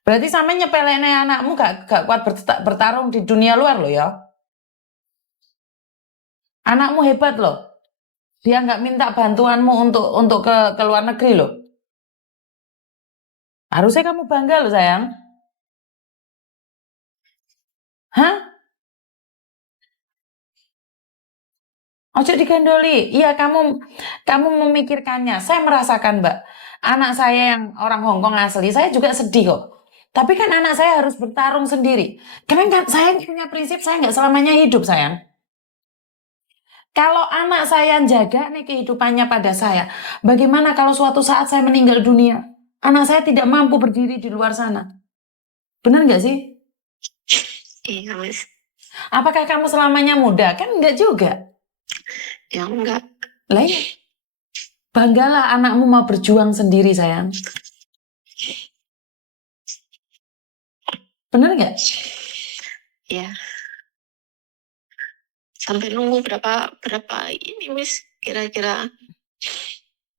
Berarti sampe nyepelene anakmu gak kuat bertarung di dunia luar loh ya. Anakmu hebat loh. Dia nggak minta bantuanmu untuk ke luar negeri loh. Harusnya kamu bangga loh sayang. Hah? Ojo digandoli. Iya, kamu memikirkannya. Saya merasakan, Mbak. Anak saya yang orang Hongkong asli, saya juga sedih kok. Tapi kan anak saya harus bertarung sendiri. Karena kan saya punya prinsip, saya nggak selamanya hidup, sayang. Kalau anak saya jaga nih kehidupannya pada saya, bagaimana kalau suatu saat saya meninggal dunia? Anak saya tidak mampu berdiri di luar sana. Benar nggak sih? Iya, Miss. Apakah kamu selamanya muda? Kan enggak juga. Ya enggak. Lah iya. Banggalah anakmu mau berjuang sendiri, sayang. Bener nggak? Ya. Sampai nunggu berapa ini, Miss, kira-kira.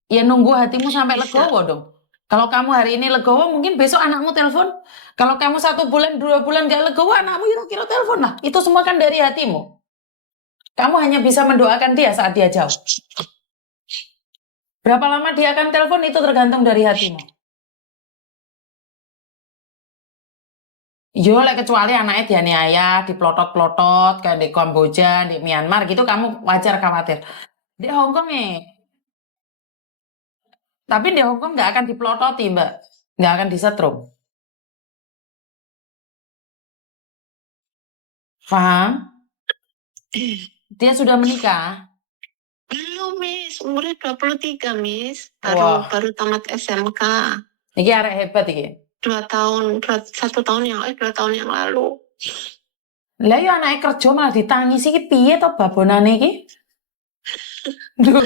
Ya nunggu hatimu sampai Bisa. legowo dong. Kalau kamu hari ini legowo, mungkin besok anakmu telepon. Kalau kamu 1 bulan, 2 bulan gak legowo, anakmu kira-kira telepon lah. Itu semua kan dari hatimu. Kamu hanya bisa mendoakan dia saat dia jauh. Berapa lama dia akan telepon itu tergantung dari hatimu. Yo, kecuali anaknya dianiaya, diplotot-plotot, kayak di Kamboja, di Myanmar gitu, kamu wajar khawatir. Di Hongkong tapi di Hongkong nggak akan diplototi, Mbak. Nggak akan disetrum. Paham? Dia sudah menikah? Belum, Miss. Umurnya 23, Miss. Wah. Baru tamat SMK. Ini arek hebat ini. 2 tahun yang lalu. Lah yo anake kerja malah ditangisi iki piye to babonane iki? Duh.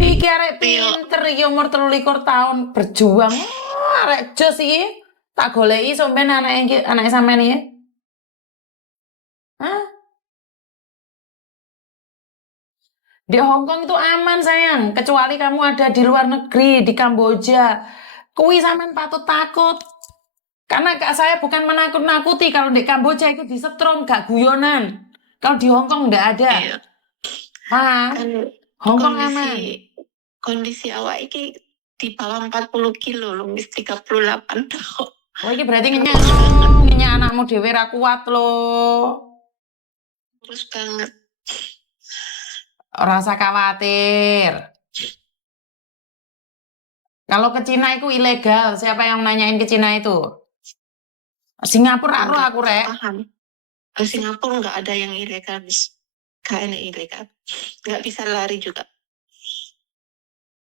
Iki arek pinter iki umur 23 tahun berjuang. Arek jos iki. Tak goleki sampean anake sampean iki. Hah? Di Hongkong itu aman sayang, kecuali kamu ada di luar negeri, di Kamboja. Kui sampean patut takut. Karena kak saya bukan menakut-nakuti, kalau di Kamboja itu disetrum, gak guyonan. Kalau di Hongkong nggak ada. Iya. Paham? Kan Hongkong aman. Kondisi awak ini di bawah 40 kilo loh, Miss, 38 tahun. Oh, ini berarti ngenyak anakmu dhewe ra kuat loh. Terus banget. Rasa khawatir. Kalau ke Cina itu ilegal, siapa yang nanyain ke Cina itu? Singapura aku rek. Paham. Ke Singapura nggak ada yang ilegal, Miss. Gak ada ilegal. Nggak bisa lari juga.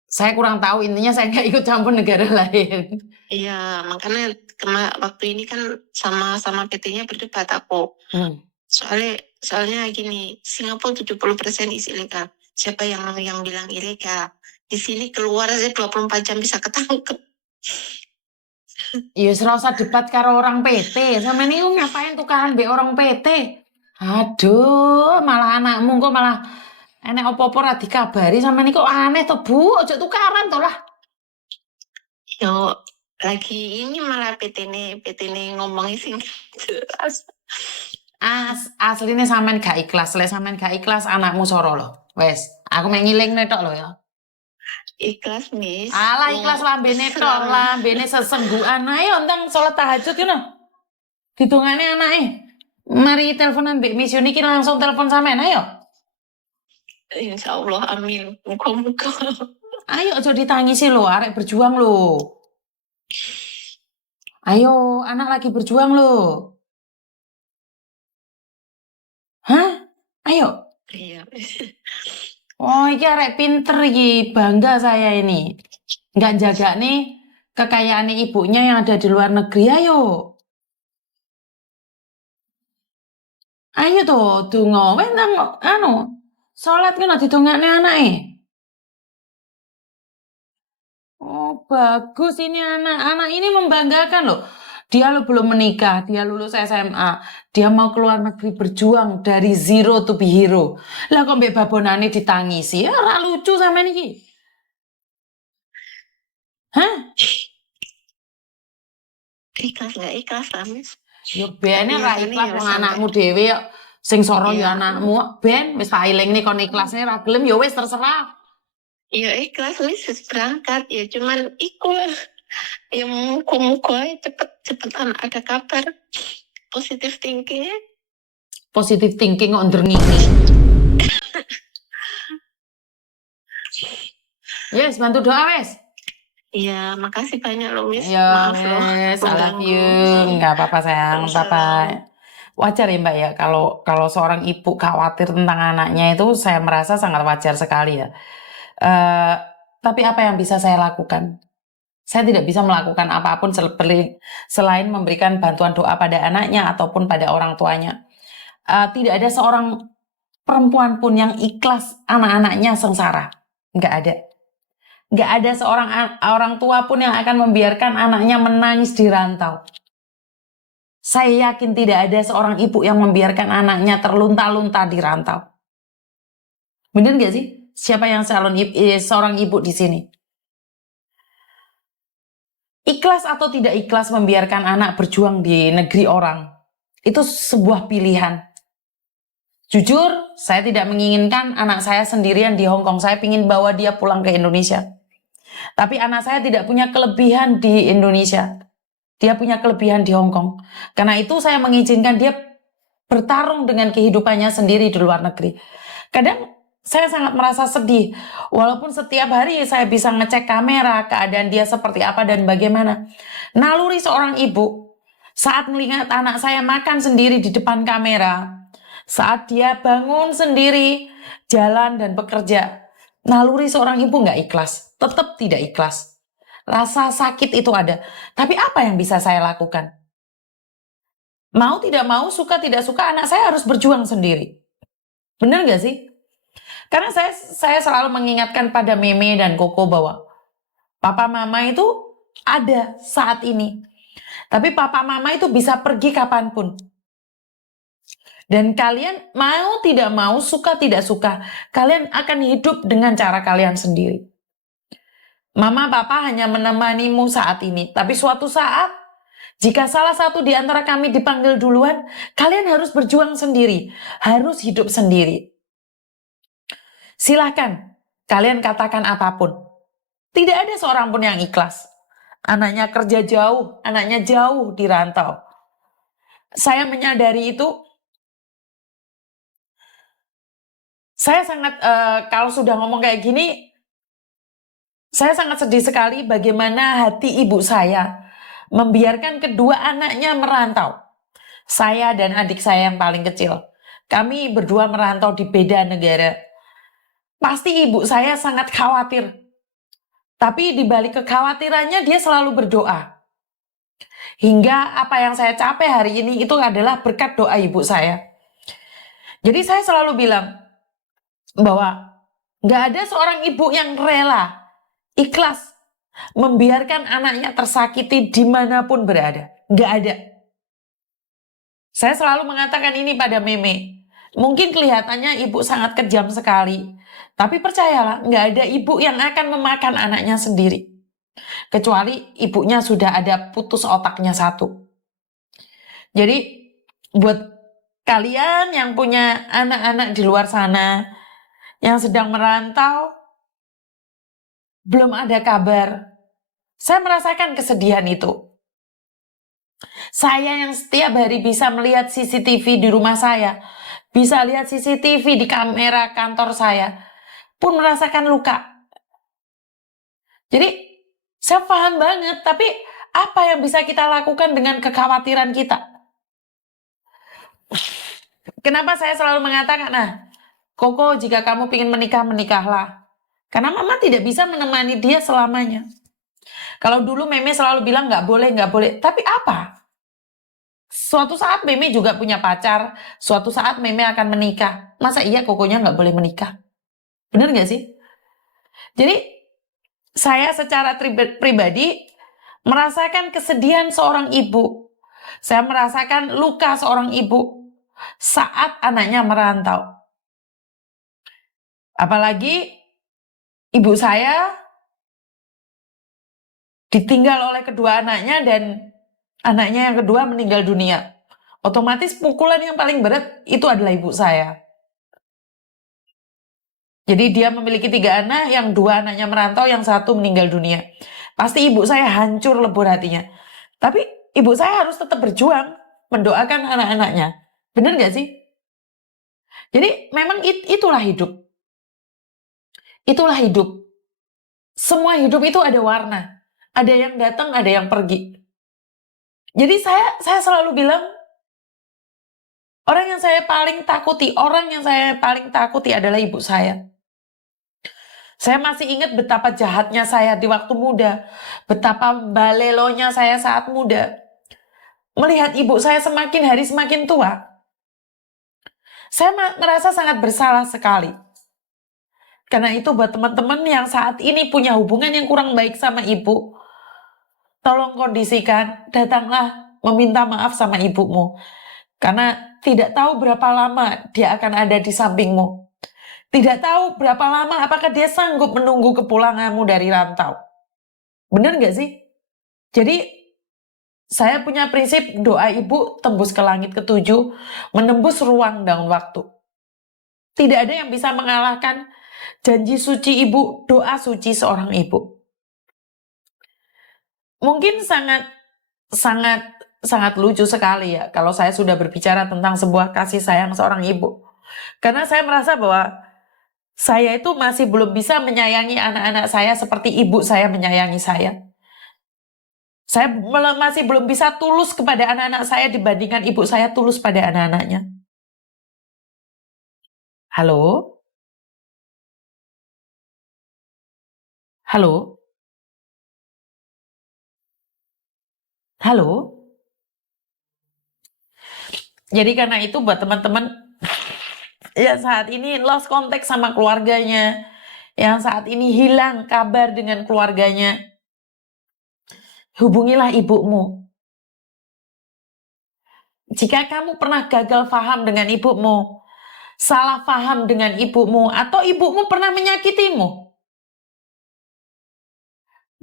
Saya kurang tahu, intinya saya nggak ikut campur negara lain. Iya, makanya waktu ini kan sama PT-nya berdebat aku. Soalnya gini, Singapura 70% isi ilegal. Siapa yang bilang ilegal? Di sini keluar aja 24 jam bisa ketangkep. Iya, serasa debat karo orang PT. Sama ini ngapain tukaran be orang PT? Aduh, malah anakmu kok malah enek opo-opo ra dikabari sama ini kok aneh toh Bu, ojo tukaran toh lah. Yo, lagi ini malah PT ini ngomongin sing jelas. Aslinya sampean gak ikhlas, sampean gak ikhlas anakmu soro loh. Wes, aku mengiling netok loh ya. Ikhlas, Miss. Alah ikhlas lambene tok, lambene sesenggukan. Ayo entang sholat tahajud ngono. Ditungane anake. Mari teleponan Mbak Miss Yuni langsung telepon sampean, ayo. Insya Allah, amin. Muka-muka. Ayo aja ditangisi lo, arek berjuang lo. Ayo, anak lagi berjuang lo. Hah? Ayo. Iya. Oh, iki arek pinter iki, bangga saya ini. Nggak jaga nih kekayaan ibunya yang ada di luar negeri, ayo. Ayo toh, donga, wentang salat kan didongakne anake. Oh, bagus ini anak ini membanggakan loh. Dia belum menikah, dia lulus SMA, dia mau keluar negeri berjuang dari zero to be hero. Lah kok mbek babonane ditangisi, ya ora lucu sama niki. Hah? Ikhlas nggak ikhlas lah, Miss. Yo ben Tapi ra nyatanya ikhlas ya wong sampai anakmu dhewe kok. Sing soro ya ya anakmu. Ben wis tak elingne kon ikhlasne ra gelem ya wis terserah. ya ikhlas, Miss, wis berangkat ya, cuman iku lah yang muka-muka cepet ada kabar positif thinking-nya. Positive thinking kok ndrengenge. Yes, bantu doa wes. Iya, makasih banyak loh, Miss. Ya Maaf loh wes, I love you. mengganggu. Nggak apa-apa sayang, apa-apa. Waalaikumsalam. Wajar ya Mbak ya, kalau seorang ibu khawatir tentang anaknya itu saya merasa sangat wajar sekali ya. Eh, tapi apa yang bisa saya lakukan? Saya tidak bisa melakukan apapun selain memberikan bantuan doa pada anaknya ataupun pada orang tuanya. Tidak ada seorang perempuan pun yang ikhlas anak-anaknya sengsara. Nggak ada. Nggak ada seorang orang tua pun yang akan membiarkan anaknya menangis di rantau. Saya yakin tidak ada seorang ibu yang membiarkan anaknya terlunta-lunta di rantau. Bener nggak sih? Siapa yang seorang ibu di sini? Ikhlas atau tidak ikhlas membiarkan anak berjuang di negeri orang, itu sebuah pilihan. Jujur, saya tidak menginginkan anak saya sendirian di Hong Kong. Saya ingin bawa dia pulang ke Indonesia. Tapi anak saya tidak punya kelebihan di Indonesia. Dia punya kelebihan di Hong Kong. Karena itu saya mengizinkan dia bertarung dengan kehidupannya sendiri di luar negeri. Kadang saya sangat merasa sedih. Walaupun setiap hari saya bisa ngecek kamera, keadaan dia seperti apa dan bagaimana. Naluri seorang ibu, saat melihat anak saya makan sendiri di depan kamera, saat dia bangun sendiri, jalan dan bekerja, naluri seorang ibu nggak ikhlas, tetap tidak ikhlas. Rasa sakit itu ada. Tapi apa yang bisa saya lakukan? Mau tidak mau, suka tidak suka, anak saya harus berjuang sendiri. Benar nggak sih? Karena saya selalu mengingatkan pada Meme dan Koko bahwa papa mama itu ada saat ini. Tapi papa mama itu bisa pergi kapanpun. Dan kalian mau tidak mau, suka tidak suka, kalian akan hidup dengan cara kalian sendiri. Mama papa hanya menemanimu saat ini, tapi suatu saat jika salah satu di antara kami dipanggil duluan, kalian harus berjuang sendiri, harus hidup sendiri. Silahkan, kalian katakan apapun. Tidak ada seorang pun yang ikhlas. Anaknya kerja jauh, anaknya jauh di rantau. Saya menyadari itu. Saya sangat, kalau sudah ngomong kayak gini, saya sangat sedih sekali bagaimana hati ibu saya membiarkan kedua anaknya merantau. Saya dan adik saya yang paling kecil. Kami berdua merantau di beda negara. Pasti ibu saya sangat khawatir. Tapi di balik kekhawatirannya dia selalu berdoa. Hingga apa yang saya capai hari ini itu adalah berkat doa ibu saya. Jadi saya selalu bilang bahwa nggak ada seorang ibu yang rela, ikhlas, membiarkan anaknya tersakiti dimanapun berada. Nggak ada. Saya selalu mengatakan ini pada Meme. Mungkin kelihatannya ibu sangat kejam sekali. Tapi percayalah, nggak ada ibu yang akan memakan anaknya sendiri. Kecuali ibunya sudah ada putus otaknya satu. Jadi buat kalian yang punya anak-anak di luar sana, yang sedang merantau, belum ada kabar. Saya merasakan kesedihan itu. Saya yang setiap hari bisa melihat CCTV di rumah saya, bisa lihat CCTV di kamera kantor saya, pun merasakan luka. Jadi saya paham banget, tapi apa yang bisa kita lakukan dengan kekhawatiran kita? Kenapa saya selalu mengatakan, Koko, jika kamu ingin menikah, menikahlah. Karena mama tidak bisa menemani dia selamanya. Kalau dulu Meme selalu bilang nggak boleh, nggak boleh. Tapi apa? Suatu saat Meme juga punya pacar. Suatu saat Meme akan menikah. Masa iya Kokonya nggak boleh menikah? Bener nggak sih? Jadi saya secara pribadi merasakan kesedihan seorang ibu. Saya merasakan luka seorang ibu saat anaknya merantau. Apalagi ibu saya ditinggal oleh kedua anaknya dan Anaknya yang kedua meninggal dunia. Otomatis pukulan yang paling berat itu adalah ibu saya. Jadi dia memiliki 3 anak, yang 2 anaknya merantau, yang 1 meninggal dunia. Pasti ibu saya hancur lebur hatinya. Tapi ibu saya harus tetap berjuang, mendoakan anak-anaknya. Bener gak sih? Jadi memang itulah hidup. Itulah hidup. Semua hidup itu ada warna. Ada yang datang, ada yang pergi. Jadi saya selalu bilang, orang yang saya paling takuti adalah ibu saya. Saya masih ingat betapa jahatnya saya di waktu muda, betapa balelonya saya saat muda. Melihat ibu saya semakin hari semakin tua, saya merasa sangat bersalah sekali. Karena itu buat teman-teman yang saat ini punya hubungan yang kurang baik sama ibu, tolong kondisikan, datanglah meminta maaf sama ibumu. Karena tidak tahu berapa lama dia akan ada di sampingmu. Tidak tahu berapa lama apakah dia sanggup menunggu kepulanganmu dari rantau. Bener gak sih? Jadi saya punya prinsip doa ibu tembus ke langit ke-7, menembus ruang dan waktu. Tidak ada yang bisa mengalahkan janji suci ibu, doa suci seorang ibu. Mungkin sangat lucu sekali ya kalau saya sudah berbicara tentang sebuah kasih sayang seorang ibu. Karena saya merasa bahwa saya itu masih belum bisa menyayangi anak-anak saya seperti ibu saya menyayangi saya. Saya masih belum bisa tulus kepada anak-anak saya dibandingkan ibu saya tulus pada anak-anaknya. Halo? Halo? Halo? Jadi karena itu buat teman-teman yang saat ini lost contact sama keluarganya, yang saat ini hilang kabar dengan keluarganya, hubungilah ibumu. Jika kamu pernah gagal paham dengan ibumu, salah paham dengan ibumu, atau ibumu pernah menyakitimu,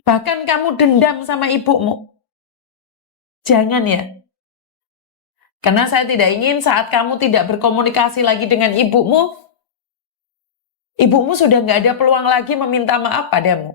bahkan kamu dendam sama ibumu, jangan ya. Karena saya tidak ingin saat kamu tidak berkomunikasi lagi dengan ibumu sudah nggak ada peluang lagi meminta maaf padamu.